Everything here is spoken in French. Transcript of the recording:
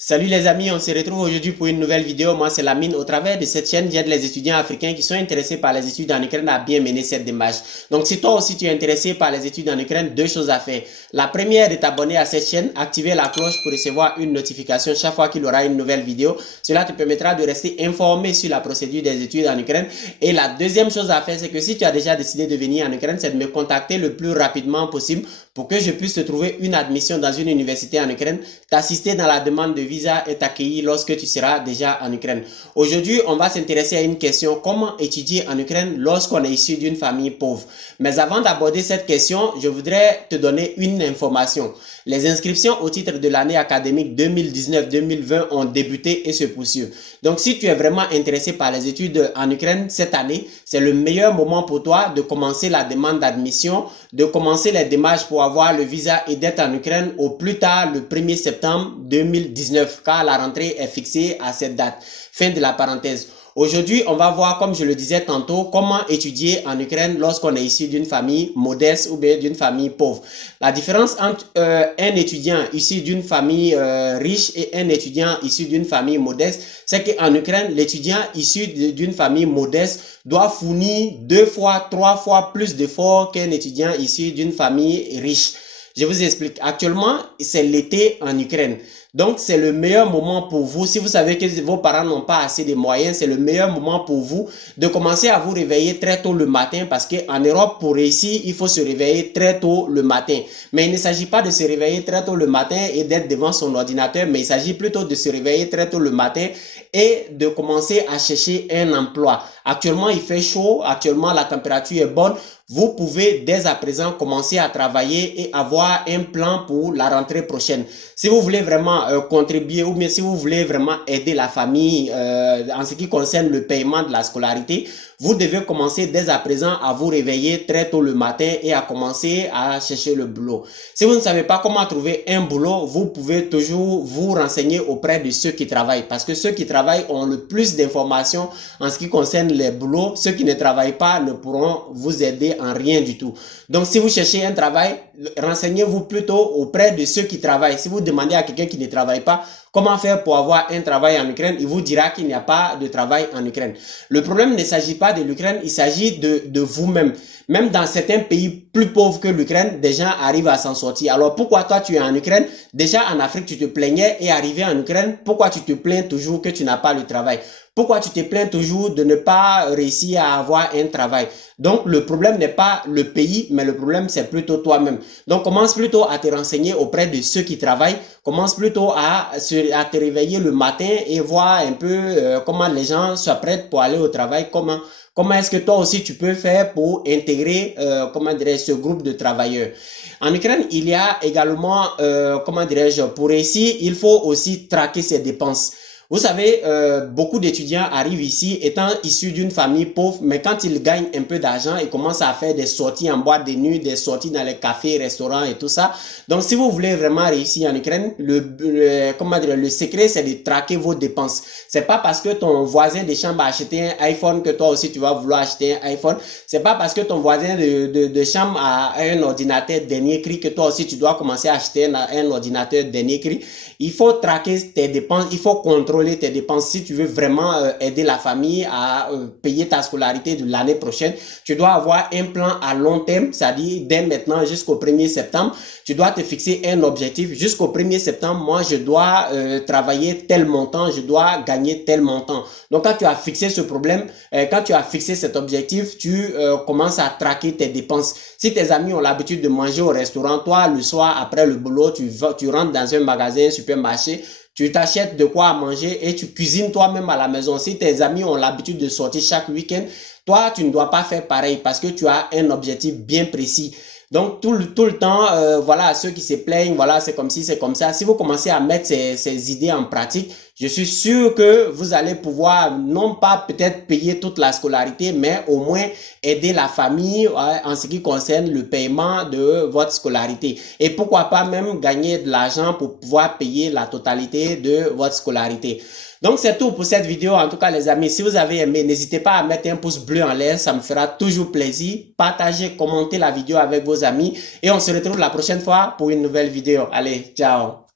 Salut les amis, on se retrouve aujourd'hui pour une nouvelle vidéo. Moi c'est Lamine. Au travers de cette chaîne, j'aide les étudiants africains qui sont intéressés par les études en Ukraine à bien mener cette démarche. Donc si toi aussi tu es intéressé par les études en Ukraine, deux choses à faire. La première est de t'abonner à cette chaîne, activer la cloche pour recevoir une notification chaque fois qu'il y aura une nouvelle vidéo. Cela te permettra de rester informé sur la procédure des études en Ukraine. Et la deuxième chose à faire, c'est que si tu as déjà décidé de venir en Ukraine, c'est de me contacter le plus rapidement possible pour que je puisse te trouver une admission dans une université en Ukraine, t'assister dans la demande de visa et t'accueillir lorsque tu seras déjà en Ukraine. Aujourd'hui, on va s'intéresser à une question: comment étudier en Ukraine lorsqu'on est issu d'une famille pauvre? Mais avant d'aborder cette question, je voudrais te donner une information. Les inscriptions au titre de l'année académique 2019-2020 ont débuté et se poursuivent. Donc, si tu es vraiment intéressé par les études en Ukraine cette année, c'est le meilleur moment pour toi de commencer la demande d'admission, de commencer les démarches pour avoir le visa et d'être en Ukraine au plus tard le 1er septembre 2019, car la rentrée est fixée à cette date. Fin de la parenthèse. Aujourd'hui, on va voir, comme je le disais tantôt, comment étudier en Ukraine lorsqu'on est issu d'une famille modeste ou bien d'une famille pauvre. La différence entre un étudiant issu d'une famille riche et un étudiant issu d'une famille modeste, c'est qu'en Ukraine, l'étudiant issu d'une famille modeste doit fournir 2 fois, 3 fois plus d'efforts qu'un étudiant issu d'une famille riche. Je vous explique. Actuellement, c'est l'été en Ukraine. Donc, c'est le meilleur moment pour vous. Si vous savez que vos parents n'ont pas assez de moyens, c'est le meilleur moment pour vous de commencer à vous réveiller très tôt le matin, parce qu'en Europe, pour réussir, il faut se réveiller très tôt le matin. Mais il ne s'agit pas de se réveiller très tôt le matin et d'être devant son ordinateur, mais il s'agit plutôt de se réveiller très tôt le matin et de commencer à chercher un emploi. Actuellement, il fait chaud. Actuellement, la température est bonne. Vous pouvez dès à présent commencer à travailler et avoir un plan pour la rentrée prochaine. Si vous voulez vraiment contribuer, ou bien si vous voulez vraiment aider la famille en ce qui concerne le paiement de la scolarité, vous devez commencer dès à présent à vous réveiller très tôt le matin et à commencer à chercher le boulot. Si vous ne savez pas comment trouver un boulot, vous pouvez toujours vous renseigner auprès de ceux qui travaillent, parce que ceux qui travaillent ont le plus d'informations en ce qui concerne les boulots. Ceux qui ne travaillent pas ne pourront vous aider en rien du tout. Donc, si vous cherchez un travail, renseignez-vous plutôt auprès de ceux qui travaillent. Si vous demandez à quelqu'un qui ne travaille pas comment faire pour avoir un travail en Ukraine, il vous dira qu'il n'y a pas de travail en Ukraine. Le problème ne s'agit pas de l'Ukraine, il s'agit de vous-même. Même dans certains pays plus pauvres que l'Ukraine, des gens arrivent à s'en sortir. Alors pourquoi toi tu es en Ukraine? Déjà en Afrique tu te plaignais, et arrivé en Ukraine, pourquoi tu te plains toujours que tu n'as pas le travail? Pourquoi tu te plains toujours de ne pas réussir à avoir un travail? Donc, le problème n'est pas le pays, mais le problème, c'est plutôt toi-même. Donc, commence plutôt à te renseigner auprès de ceux qui travaillent. Commence plutôt à te réveiller le matin et voir un peu comment les gens s'apprêtent pour aller au travail. Comment est-ce que toi aussi, tu peux faire pour intégrer ce groupe de travailleurs. En Ukraine, il y a également, pour réussir, il faut aussi traquer ses dépenses. Vous savez, beaucoup d'étudiants arrivent ici étant issus d'une famille pauvre, mais quand ils gagnent un peu d'argent, ils commencent à faire des sorties en boîte de nuit, des sorties dans les cafés, restaurants et tout ça. Donc, si vous voulez vraiment réussir en Ukraine, le secret, c'est de traquer vos dépenses. C'est pas parce que ton voisin de chambre a acheté un iPhone que toi aussi tu vas vouloir acheter un iPhone. C'est pas parce que ton voisin de chambre a un ordinateur dernier cri que toi aussi tu dois commencer à acheter un ordinateur dernier cri. Il faut traquer tes dépenses, il faut contrôler tes dépenses. Si tu veux vraiment aider la famille à payer ta scolarité de l'année prochaine, tu dois avoir un plan à long terme, c'est-à-dire dès maintenant jusqu'au 1er septembre, tu dois te fixer un objectif. Jusqu'au 1er septembre, moi, je dois travailler tel montant, je dois gagner tel montant. Donc, quand tu as fixé ce problème, quand tu as fixé cet objectif, tu commences à traquer tes dépenses. Si tes amis ont l'habitude de manger au restaurant, toi, le soir, après le boulot, tu rentres dans un magasin, supermarché, tu t'achètes de quoi à manger et tu cuisines toi-même à la maison. Si tes amis ont l'habitude de sortir chaque week-end, toi, tu ne dois pas faire pareil parce que tu as un objectif bien précis. Donc, tout le temps, voilà, ceux qui se plaignent, voilà, c'est comme ci, c'est comme ça. Si vous commencez à mettre ces idées en pratique, je suis sûr que vous allez pouvoir, non pas peut-être payer toute la scolarité, mais au moins aider la famille en ce qui concerne le paiement de votre scolarité. Et pourquoi pas même gagner de l'argent pour pouvoir payer la totalité de votre scolarité. Donc, c'est tout pour cette vidéo. En tout cas, les amis, si vous avez aimé, n'hésitez pas à mettre un pouce bleu en l'air. Ça me fera toujours plaisir. Partagez, commentez la vidéo avec vos amis. Et on se retrouve la prochaine fois pour une nouvelle vidéo. Allez, ciao!